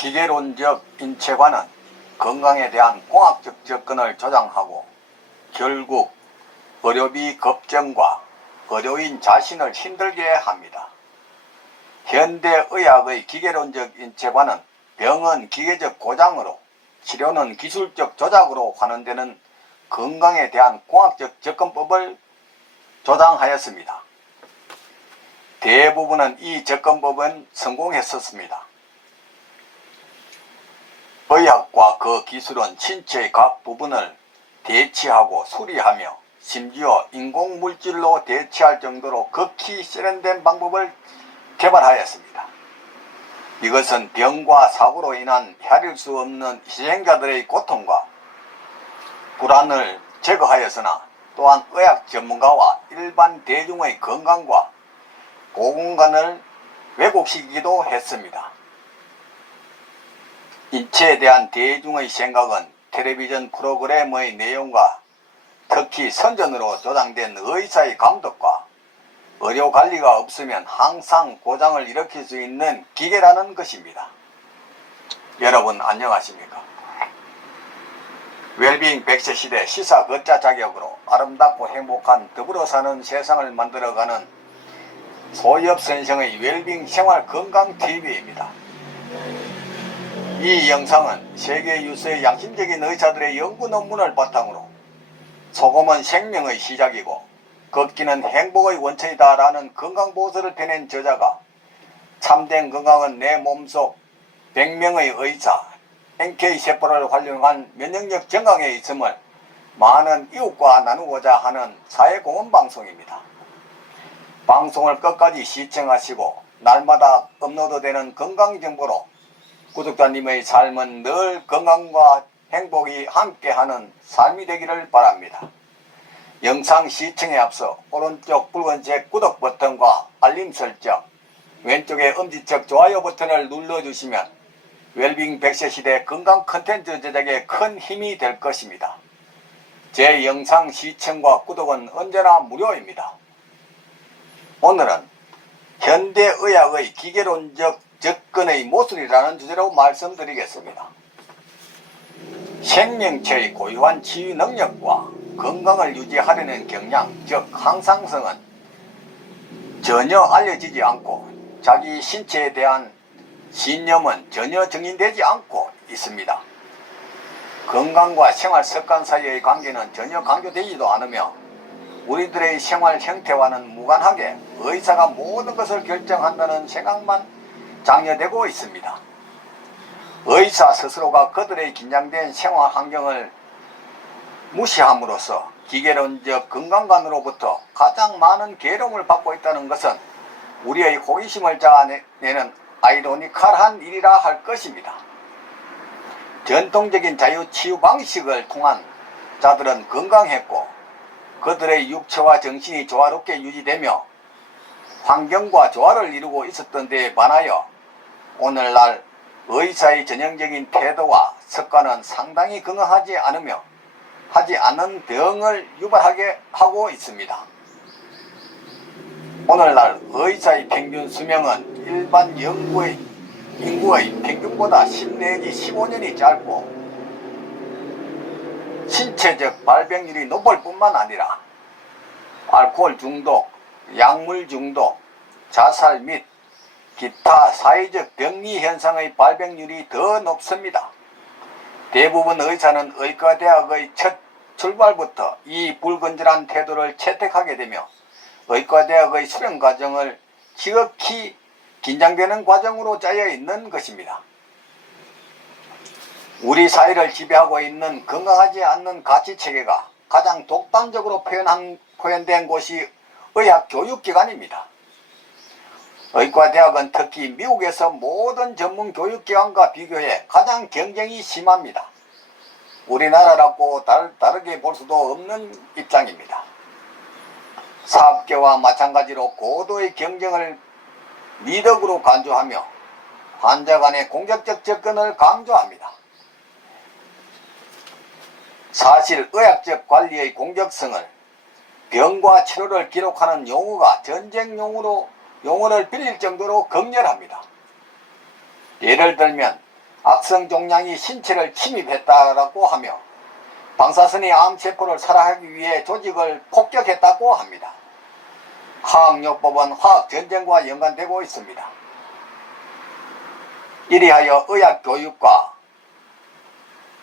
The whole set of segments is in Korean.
기계론적 인체관은 건강에 대한 공학적 접근을 조장하고 결국 의료비 걱정과 의료인 자신을 힘들게 합니다. 현대의학의 기계론적 인체관은 병은 기계적 고장으로 치료는 기술적 조작으로 환원되는 건강에 대한 공학적 접근법을 조장하였습니다. 대부분은 이 접근법은 성공했었습니다. 의학과 그 기술은 신체의 각 부분을 대치하고 수리하며 심지어 인공물질로 대치할 정도로 극히 세련된 방법을 개발하였습니다. 이것은 병과 사고로 인한 헤아릴 수 없는 희생자들의 고통과 불안을 제거하였으나 또한 의학 전문가와 일반 대중의 건강과 보건관을 왜곡시키기도 했습니다. 인체에 대한 대중의 생각은 텔레비전 프로그램의 내용과 특히 선전으로 조장된 의사의 감독과 의료 관리가 없으면 항상 고장을 일으킬 수 있는 기계라는 것입니다. 여러분 안녕하십니까? 웰빙 100세 시대 시사 거자 자격으로 아름답고 행복한 더불어 사는 세상을 만들어가는 소엽 선생의 웰빙 생활 건강 TV입니다. 이 영상은 세계 유수의 양심적인 의사들의 연구 논문을 바탕으로 소금은 생명의 시작이고 걷기는 행복의 원천이다 라는 건강보고서를 펴낸 저자가 참된 건강은 내 몸속 100명의 의사, NK세포를 활용한 면역력 증강에 있음을 많은 이웃과 나누고자 하는 사회공헌 방송입니다. 방송을 끝까지 시청하시고 날마다 업로드되는 건강정보로 구독자님의 삶은 늘 건강과 행복이 함께하는 삶이 되기를 바랍니다. 영상 시청에 앞서 오른쪽 붉은색 구독 버튼과 알림 설정, 왼쪽의 엄지척 좋아요 버튼을 눌러주시면 웰빙 100세 시대 건강 컨텐츠 제작에 큰 힘이 될 것입니다. 제 영상 시청과 구독은 언제나 무료입니다. 오늘은 현대의학의 기계론적 접근의 모순이라는 주제로 말씀드리겠습니다. 생명체의 고유한 치유 능력과 건강을 유지하려는 경향, 즉 항상성은 전혀 알려지지 않고 자기 신체에 대한 신념은 전혀 정인되지 않고 있습니다. 건강과 생활 습관 사이의 관계는 전혀 강조되지도 않으며 우리들의 생활 형태와는 무관하게 의사가 모든 것을 결정한다는 생각만 장려되고 있습니다. 의사 스스로가 그들의 긴장된 생활 환경을 무시함으로써 기계론적 건강관으로부터 가장 많은 괴로움을 받고 있다는 것은 우리의 호기심을 자아내는 아이러니컬한 일이라 할 것입니다. 전통적인 자유치유 방식을 통한 자들은 건강했고 그들의 육체와 정신이 조화롭게 유지되며 환경과 조화를 이루고 있었던 데에 반하여 오늘날 의사의 전형적인 태도와 습관은 상당히 건강하지 않으며 하지 않은 병을 유발하게 하고 있습니다. 오늘날 의사의 평균 수명은 일반 연구의 인구의 평균보다 10 내지 15년이 짧고 신체적 발병률이 높을 뿐만 아니라 알코올 중독, 약물 중독, 자살 및 기타 사회적 병리 현상의 발병률이 더 높습니다. 대부분 의사는 의과대학의 첫 출발부터 이 불건전한 태도를 채택하게 되며 의과대학의 수련 과정을 지극히 긴장되는 과정으로 짜여 있는 것입니다. 우리 사회를 지배하고 있는 건강하지 않는 가치 체계가 가장 독단적으로 표현한, 표현된 곳이 의학 교육기관입니다. 의과대학은 특히 미국에서 모든 전문 교육기관과 비교해 가장 경쟁이 심합니다. 우리나라라고 다르, 다르게 볼 수도 없는 입장입니다. 사업계와 마찬가지로 고도의 경쟁을 미덕으로 간주하며 환자 간의 공격적 접근을 강조합니다. 사실 의학적 관리의 공격성을 병과 치료를 기록하는 용어가 전쟁 용어로 용어를 빌릴 정도로 극렬합니다. 예를 들면 악성 종양이 신체를 침입했다라고 하며 방사선이 암세포를 살해하기 위해 조직을 폭격했다고 합니다. 화학요법은 화학전쟁과 연관되고 있습니다. 이리하여 의학교육과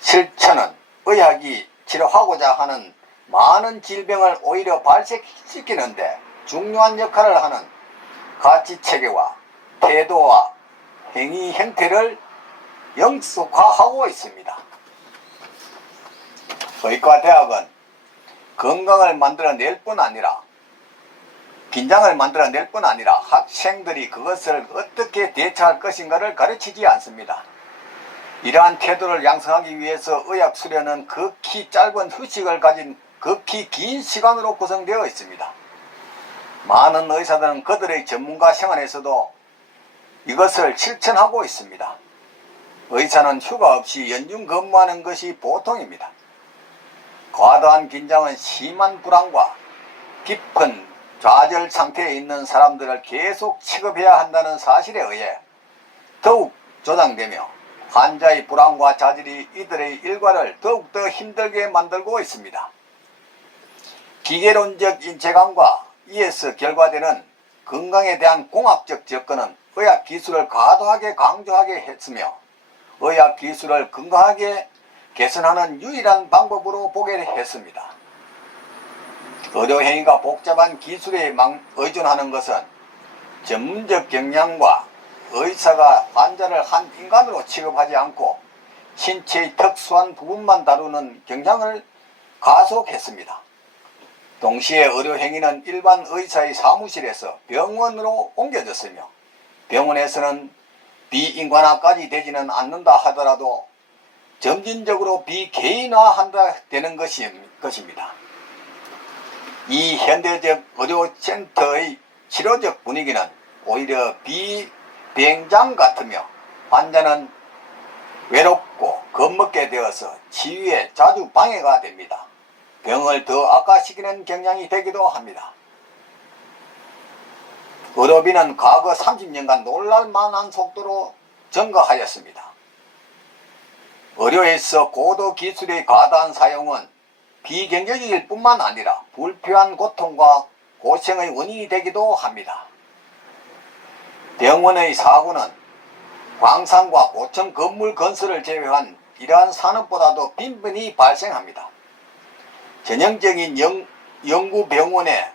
실천은 의학이 치료하고자 하는 많은 질병을 오히려 발생시키는데 중요한 역할을 하는 가치 체계와 태도와 행위 형태를 영속화하고 있습니다. 의과대학은 건강을 만들어낼 뿐 아니라 긴장을 만들어낼 뿐 아니라 학생들이 그것을 어떻게 대처할 것인가를 가르치지 않습니다. 이러한 태도를 양성하기 위해서 의학 수련은 극히 짧은 휴식을 가진 극히 긴 시간으로 구성되어 있습니다. 많은 의사들은 그들의 전문가 생활에서도 이것을 실천하고 있습니다. 의사는 휴가 없이 연중 근무하는 것이 보통입니다. 과다한 긴장은 심한 불안과 깊은 좌절 상태에 있는 사람들을 계속 취급해야 한다는 사실에 의해 더욱 조장되며 환자의 불안과 자질이 이들의 일과를 더욱더 힘들게 만들고 있습니다. 기계론적 인체감과 이에서 결과되는 건강에 대한 공학적 접근은 의학 기술을 과도하게 강조하게 했으며 의학 기술을 건강하게 개선하는 유일한 방법으로 보게 했습니다. 의료행위가 복잡한 기술에 망- 의존하는 것은 전문적 경향과 의사가 환자를 한 인간으로 취급하지 않고 신체의 특수한 부분만 다루는 경향을 가속했습니다. 동시에 의료행위는 일반 의사의 사무실에서 병원으로 옮겨졌으며 병원에서는 비인간화까지 되지는 않는다 하더라도 점진적으로 비개인화한다 되는 것입니다. 이 현대적 의료센터의 치료적 분위기는 오히려 비비행장 같으며 환자는 외롭고 겁먹게 되어서 치유에 자주 방해가 됩니다. 병을 더 악화시키는 경향이 되기도 합니다. 의료비는 과거 30년간 놀랄만한 속도로 증가하였습니다. 의료에서 고도 기술의 과다한 사용은 비경제적일 뿐만 아니라 불필요한 고통과 고생의 원인이 되기도 합니다. 병원의 사고는 광산과 고층 건물 건설을 제외한 이러한 산업보다도 빈번히 발생합니다. 전형적인 연, 연구병원에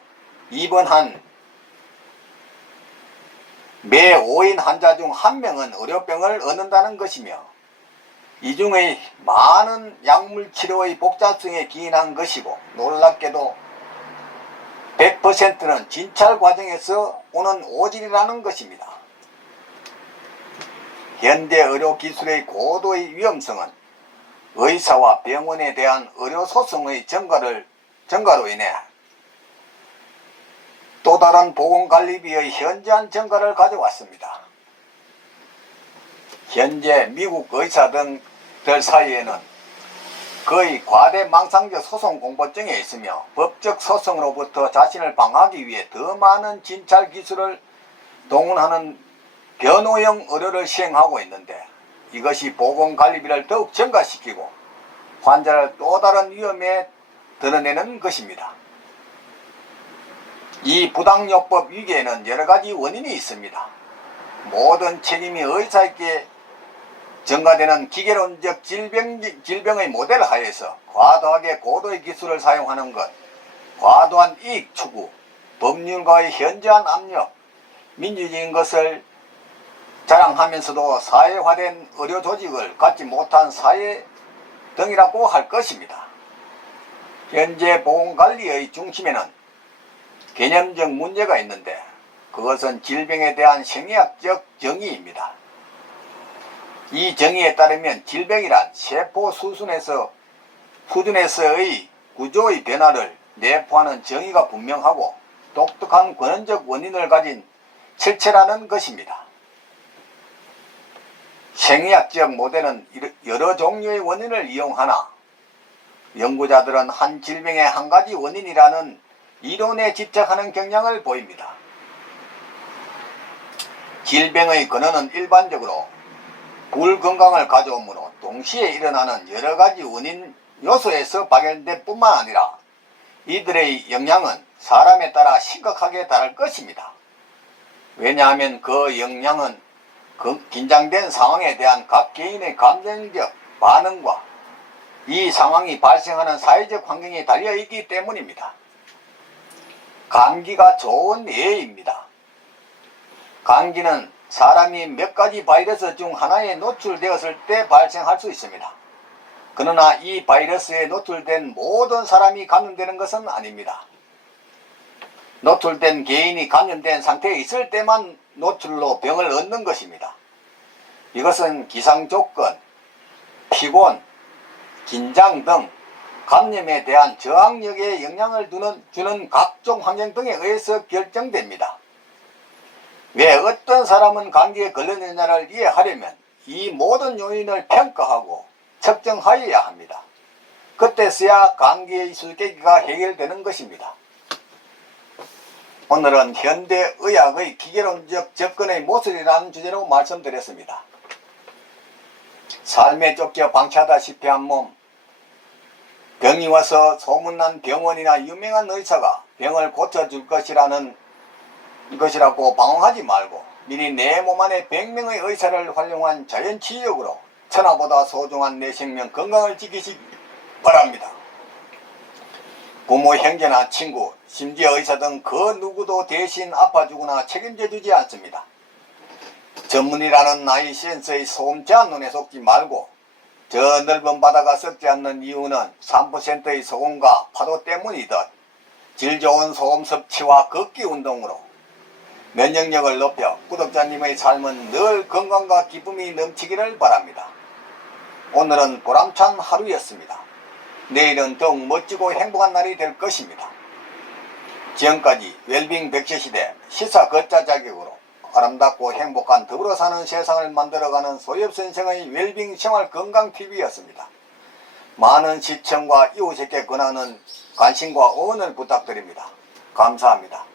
입원한 매 5인 환자 중 한 명은 의료병을 얻는다는 것이며 이 중에 많은 약물 치료의 복잡성에 기인한 것이고 놀랍게도 100%는 진찰 과정에서 오는 오질이라는 것입니다. 현대 의료 기술의 고도의 위험성은 의사와 병원에 대한 의료 소송의 증가를 증가로 인해 또 다른 보건관리비의 현저한 증가를 가져왔습니다. 현재 미국 의사 등들 사이에는 거의 과대 망상적 소송 공포증에 있으며 법적 소송으로부터 자신을 방하기 위해 더 많은 진찰 기술을 동원하는 변호형 의료를 시행하고 있는데 이것이 보건관리비를 더욱 증가시키고 환자를 또 다른 위험에 드러내는 것입니다. 이 부당요법 위기에는 여러 가지 원인이 있습니다. 모든 책임이 의사에게 증가되는 기계론적 질병, 질병의 모델 하에서 과도하게 고도의 기술을 사용하는 것, 과도한 이익 추구, 법률과의 현저한 압력, 민주적인 것을 자랑하면서도 사회화된 의료 조직을 갖지 못한 사회 등이라고 할 것입니다. 현재 보건관리의 중심에는 개념적 문제가 있는데 그것은 질병에 대한 생리학적 정의입니다. 이 정의에 따르면 질병이란 세포 수순에서 수준에서의 구조의 변화를 내포하는 정의가 분명하고 독특한 권원적 원인을 가진 실체라는 것입니다. 생리학적 모델은 여러 종류의 원인을 이용하나 연구자들은 한 질병의 한 가지 원인이라는 이론에 집착하는 경향을 보입니다. 질병의 근원은 일반적으로 불건강을 가져오므로 동시에 일어나는 여러 가지 원인 요소에서 발견될 뿐만 아니라 이들의 영향은 사람에 따라 심각하게 다를 것입니다. 왜냐하면 그 영향은 그 긴장된 상황에 대한 각 개인의 감정적 반응과 이 상황이 발생하는 사회적 환경에 달려 있기 때문입니다. 감기가 좋은 예입니다. 감기는 사람이 몇 가지 바이러스 중 하나에 노출되었을 때 발생할 수 있습니다. 그러나 이 바이러스에 노출된 모든 사람이 감염되는 것은 아닙니다. 노출된 개인이 감염된 상태에 있을 때만 노출로 병을 얻는 것입니다. 이것은 기상 조건, 피곤, 긴장 등 감염에 대한 저항력에 영향을 두는, 주는 각종 환경 등에 의해서 결정됩니다. 왜 어떤 사람은 감기에 걸렸느냐를 이해하려면 이 모든 요인을 평가하고 측정하여야 합니다. 그때서야 감기의 수계기가 해결되는 것입니다. 오늘은 현대의학의 기계론적 접근의 모습이라는 주제로 말씀드렸습니다. 삶에 쫓겨 방치하다시피 한 몸, 병이 와서 소문난 병원이나 유명한 의사가 병을 고쳐줄 것이라는 것이라고 방황하지 말고 미리 내 몸 안에 100명의 의사를 활용한 자연치유력으로 천하보다 소중한 내 생명 건강을 지키시기 바랍니다. 부모, 형제나 친구, 심지어 의사 등 그 누구도 대신 아파주거나 책임져 주지 않습니다. 전문이라는 나이 센스의 소음 제한 눈에 속지 말고 저 넓은 바다가 썩지 않는 이유는 3%의 소음과 파도 때문이듯 질 좋은 소음 섭취와 걷기 운동으로 면역력을 높여 구독자님의 삶은 늘 건강과 기쁨이 넘치기를 바랍니다. 오늘은 보람찬 하루였습니다. 내일은 더욱 멋지고 행복한 날이 될 것입니다. 지금까지 웰빙 백세시대 시사 걷자 자격으로 아름답고 행복한 더불어 사는 세상을 만들어가는 소엽선 생의 웰빙 생활 건강TV였습니다. 많은 시청과 이웃에게 권하는 관심과 응원을 부탁드립니다. 감사합니다.